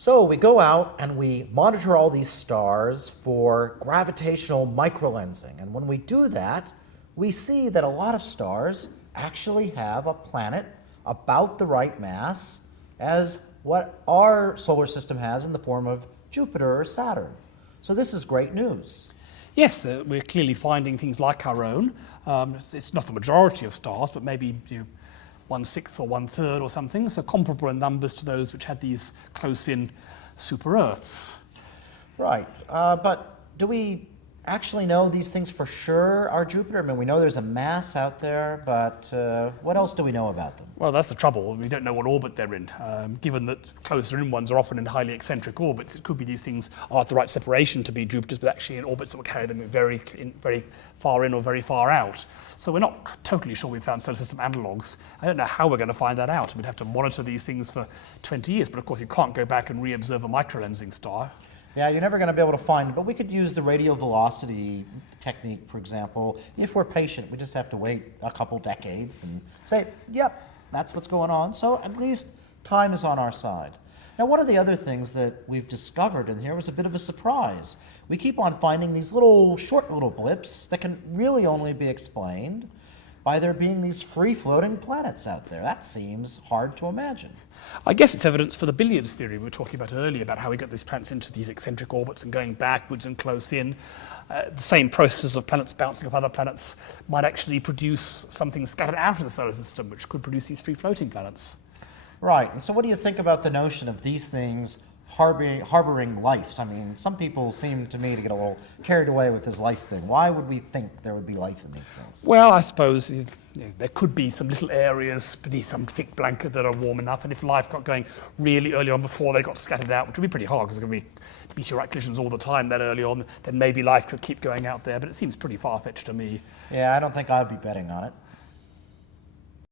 So we go out and we monitor all these stars for gravitational microlensing. And when we do that, we see that a lot of stars actually have a planet about the right mass as what our solar system has in the form of Jupiter or Saturn. So this is great news. Yes, we're clearly finding things like our own. It's not the majority of stars, but maybe 1/6 or 1/3 or something, so comparable in numbers to those which had these close-in super-Earths. Right, but do we actually know these things for sure are Jupiter? I mean, we know there's a mass out there, but what else do we know about them? Well, that's the trouble. We don't know what orbit they're in. Given that closer-in ones are often in highly eccentric orbits, it could be these things are at the right separation to be Jupiters, but actually in orbits that will carry them very far in or very far out. So we're not totally sure we've found solar system analogues. I don't know how we're going to find that out. We'd have to monitor these things for 20 years, but of course you can't go back and re-observe a microlensing star. Yeah, you're never going to be able to find it, but we could use the radial velocity technique, for example. If we're patient, we just have to wait a couple decades and say, yep, that's what's going on. So at least time is on our side. Now, one of the other things that we've discovered in here was a bit of a surprise. We keep on finding these short little blips that can really only be explained by there being these free-floating planets out there. That seems hard to imagine. I guess it's evidence for the billiards theory we were talking about earlier, about how we get these planets into these eccentric orbits and going backwards and close in. The same process of planets bouncing off other planets might actually produce something scattered out of the solar system, which could produce these free-floating planets. Right, and so what do you think about the notion of these things harboring life? I mean, some people seem to me to get a little carried away with this life thing. Why would we think there would be life in these things? Well, I suppose there could be some little areas beneath some thick blanket that are warm enough, and if life got going really early on before they got scattered out, which would be pretty hard because there's going to be meteorite collisions all the time that early on, then maybe life could keep going out there, but it seems pretty far-fetched to me. Yeah, I don't think I'd be betting on it.